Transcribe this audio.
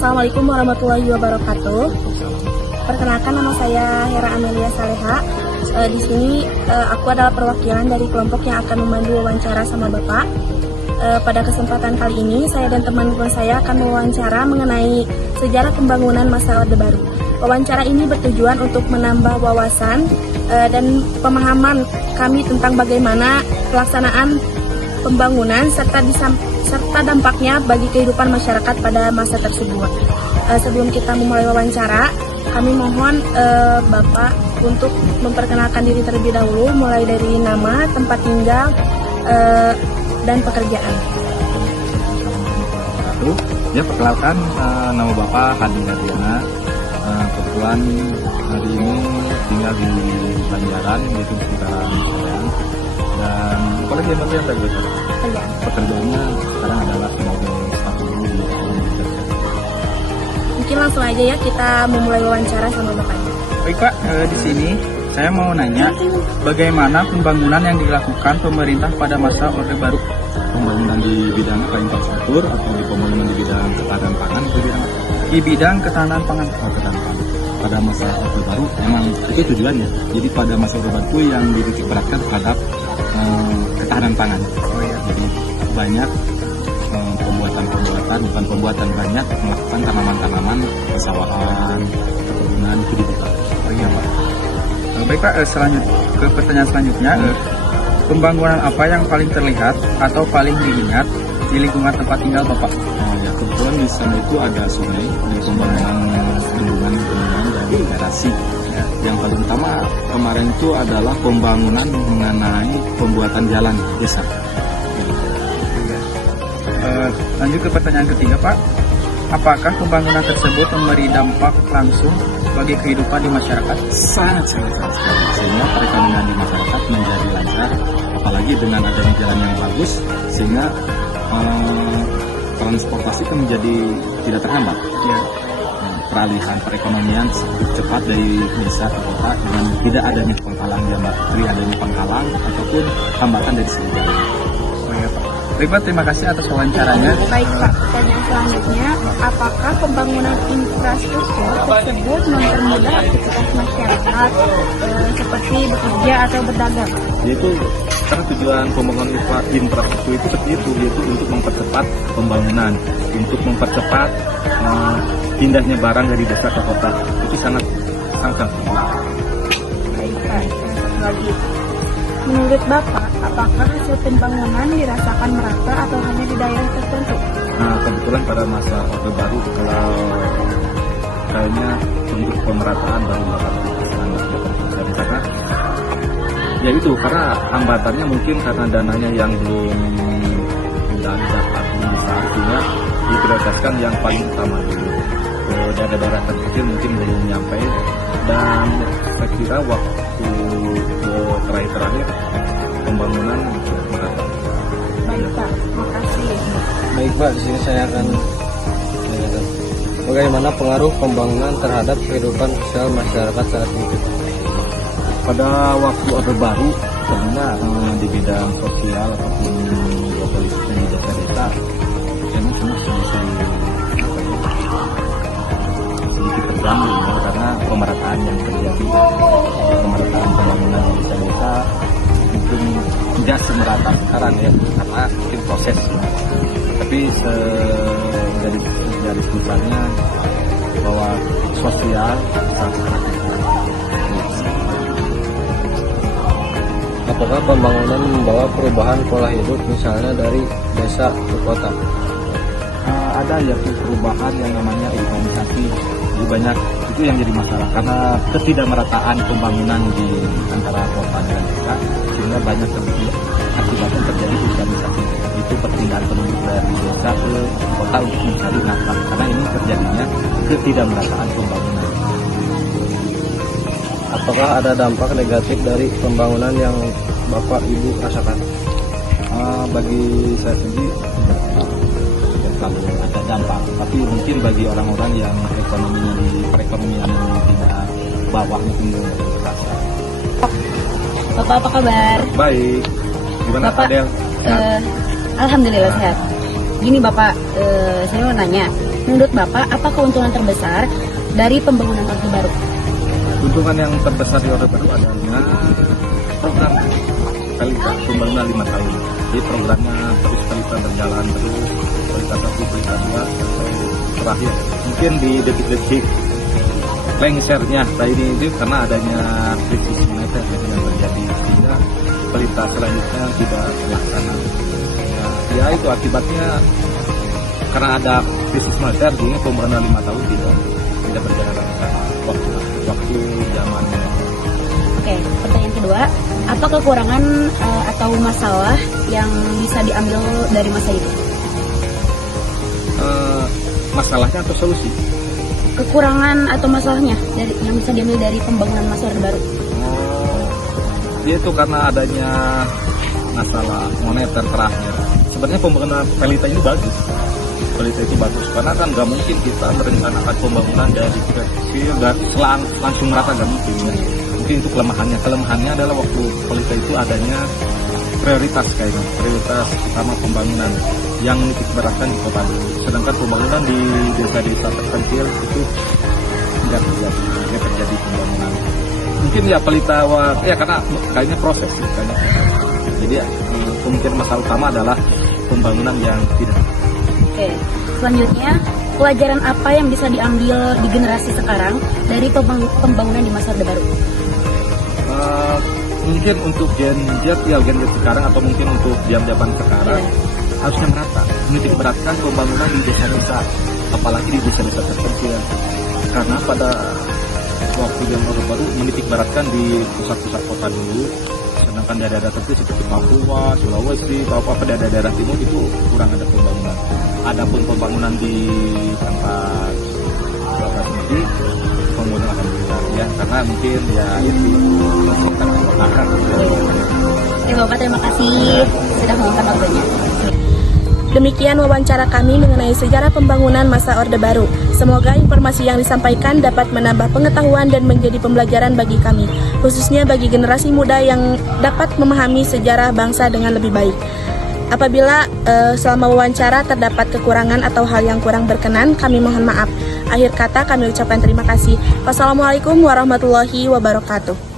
Assalamualaikum warahmatullahi wabarakatuh. Perkenalkan, nama saya Hera Amelia Saleha. Di sini aku adalah perwakilan dari kelompok yang akan memandu wawancara sama Bapak. Pada kesempatan kali ini, saya dan teman-teman saya akan mewawancara mengenai sejarah pembangunan masa Orde Baru. Wawancara ini bertujuan untuk menambah wawasan dan pemahaman kami tentang bagaimana pelaksanaan pembangunan serta dampaknya bagi kehidupan masyarakat pada masa tersebut. Sebelum kita memulai wawancara, kami mohon Bapak untuk memperkenalkan diri terlebih dahulu, mulai dari nama, tempat tinggal, dan pekerjaan. Ya, perkenalkan, nama Bapak Hadi Gardiana. Kebetulan hari ini tinggal di Banjaran, yaitu sekitaran Banjaran. Dan apalagi yang tadi pekerjaannya sekarang adalah sebagai staf guru di universitas. Mungkin langsung aja ya kita memulai wawancara sama Bapaknya. Baik Pak, di sini saya mau nanya bagaimana pembangunan yang dilakukan pemerintah pada masa Orde Baru? Pembangunan di bidang infrastruktur atau di pembangunan di bidang ketahanan pangan itu bidang apa? Di bidang ketahanan pangan. Ketahanan pangan. Pada masa Orde Baru memang itu tujuannya. Jadi pada masa Orde Baru itu yang dititik beratkan terhadap ketahanan pangan. Jadi banyak banyak melakukan tanaman-tanaman, pesawahan, perkebunan itu dibuka. Iya Pak. Baik Pak, ke pertanyaan selanjutnya, pembangunan apa yang paling terlihat atau paling diingat di lingkungan tempat tinggal Bapak? Ya, kebetulan di sana itu ada sungai, ada pembangunan bendungan dan garasi. Yang paling utama kemarin itu adalah pembangunan mengenai pembuatan jalan desa. Lanjut ke pertanyaan ketiga Pak, apakah pembangunan tersebut memberi dampak langsung bagi kehidupan di masyarakat? Sangat sekali, sehingga perekonomian di masyarakat menjadi lancar, apalagi dengan adanya jalan yang bagus, sehingga transportasi itu menjadi tidak terhambat. Ya. Peralihan perekonomian cepat dari desa ke kota dengan tidak adanya penghalang ataupun hambatan dari segi jalan. Oh ya Pak. Baik Pak, terima kasih atas wawancaranya. Baik Pak, pertanyaan selanjutnya, apakah pembangunan infrastruktur tersebut mempermudah aktivitas masyarakat seperti bekerja atau berdagang? Yaitu karena tujuan pembangunan infrastruktur itu seperti itu, yaitu untuk mempercepat pembangunan, untuk mempercepat pindahnya barang dari desa ke kota. Itu sangat. Baik Pak, satu lagi. Menurut Bapak, apakah hasil pembangunan dirasakan merata atau hanya di daerah tertentu? Nah, kebetulan pada masa Orde Baru, kalau kayaknya untuk pemerataan baru 80% karena ya itu, karena hambatannya mungkin karena dananya yang belum dapat besar, sehingga diprioritaskan yang paling utama dulu. Daerah-daerah terkecil mungkin belum nyampe, dan saya kira waktu terakhir pembangunan merata. Baik Pak, terima kasih. Baik Pak, di sini saya akan bagaimana pengaruh pembangunan terhadap kehidupan sosial masyarakat saat ini. Pada waktu Orde Baru, karena di bidang sosial ataupun politik di desa-desa, memang semua sedikit terganggu ya, karena pemerataan yang terjadi, pemerataan pembangunan di desa-desa mungkin tidak semerata sekarang ya, karena mungkin proses ya. Tapi dari besarnya bahwa sosial sangat. Apakah pembangunan membawa perubahan pola hidup misalnya dari desa ke kota? Ada ya perubahan yang namanya urbanisasi. Jadi banyak itu yang jadi masalah karena ketidakmerataan pembangunan di antara kota dan desa, sehingga banyak akibatnya terjadi urbanisasi. Itu perpindahan penduduk dari desa ke kota untuk mencari nafkah, karena ini terjadinya ketidakmerataan pembangunan. Apakah ada dampak negatif dari pembangunan yang Bapak Ibu rasakan? Bagi saya sendiri tidak selalu ada dampak, tapi mungkin bagi orang-orang yang perekonomian yang tidak bawah mungkin terasa. Bapak apa kabar? Baik. Gimana Bapak, Adel? Alhamdulillah sehat. Gini Bapak, saya mau nanya, Menurut Bapak, apa keuntungan terbesar dari pembangunan Orde Baru? Keuntungan yang terbesar di Orde Baru adalah program Pelita pembangunan 5 tahun. Jadi programnya terus Pelita berjalan terus, Pelita 1, Pelita 2 sampai terakhir. Mungkin di detik-detik lengsernya tadi itu karena adanya krisis moneter yang terjadi sehingga Pelita selanjutnya tidak terlaksana. Ya itu akibatnya karena ada krisis moneter sehingga pembangunan 5 tahun tidak berjalan lancar waktu zamannya. Oke, pertanyaan kedua, apa kekurangan atau masalah yang bisa diambil dari masa itu? Masalahnya atau solusi? Kekurangan atau masalahnya yang bisa diambil dari pembangunan masa Orde Baru? Dia itu karena adanya masalah moneter terakhir. Sebenarnya pembangunan Pelita ini bagus. Pelita itu bagus karena kan nggak mungkin kita merencanakan pembangunan dari kecil dan langsung merata, nggak mungkin. Mungkin itu kelemahannya. Kelemahannya adalah waktu Pelita itu adanya prioritas kayaknya, prioritas utama pembangunan yang menitik beratkan di kota dulu. Sedangkan pembangunan di desa-desa terpencil itu tidak terjadi pembangunan. Mungkin ya Pelita ya karena kayaknya proses sih kayaknya. Jadi ya, kemungkinan masalah utama adalah pembangunan yang tidak. Oke, selanjutnya pelajaran apa yang bisa diambil di generasi sekarang dari pembangunan di masa Orde Baru? Mungkin untuk Gen Z sekarang atau mungkin untuk zaman sekarang harusnya merata, menitik beratkan pembangunan di desa-desa, apalagi di desa-desa terpencil. Karena pada waktu yang baru menitik beratkan di pusat-pusat kota dulu, sedangkan daerah-daerah terpencil seperti Papua, Sulawesi, Papua, daerah-daerah timur itu kurang ada pembangunan. Adapun pembangunan di tempat sendiri, pembangunan alhamdulillah ya, karena mungkin ya itu Oke Bapak, terima kasih sudah meluangkan waktunya. Demikian wawancara kami mengenai sejarah pembangunan masa Orde Baru. Semoga informasi yang disampaikan dapat menambah pengetahuan dan menjadi pembelajaran bagi kami, khususnya bagi generasi muda yang dapat memahami sejarah bangsa dengan lebih baik. Apabila selama wawancara terdapat kekurangan atau hal yang kurang berkenan, kami mohon maaf. Akhir kata kami ucapkan terima kasih. Wassalamualaikum warahmatullahi wabarakatuh.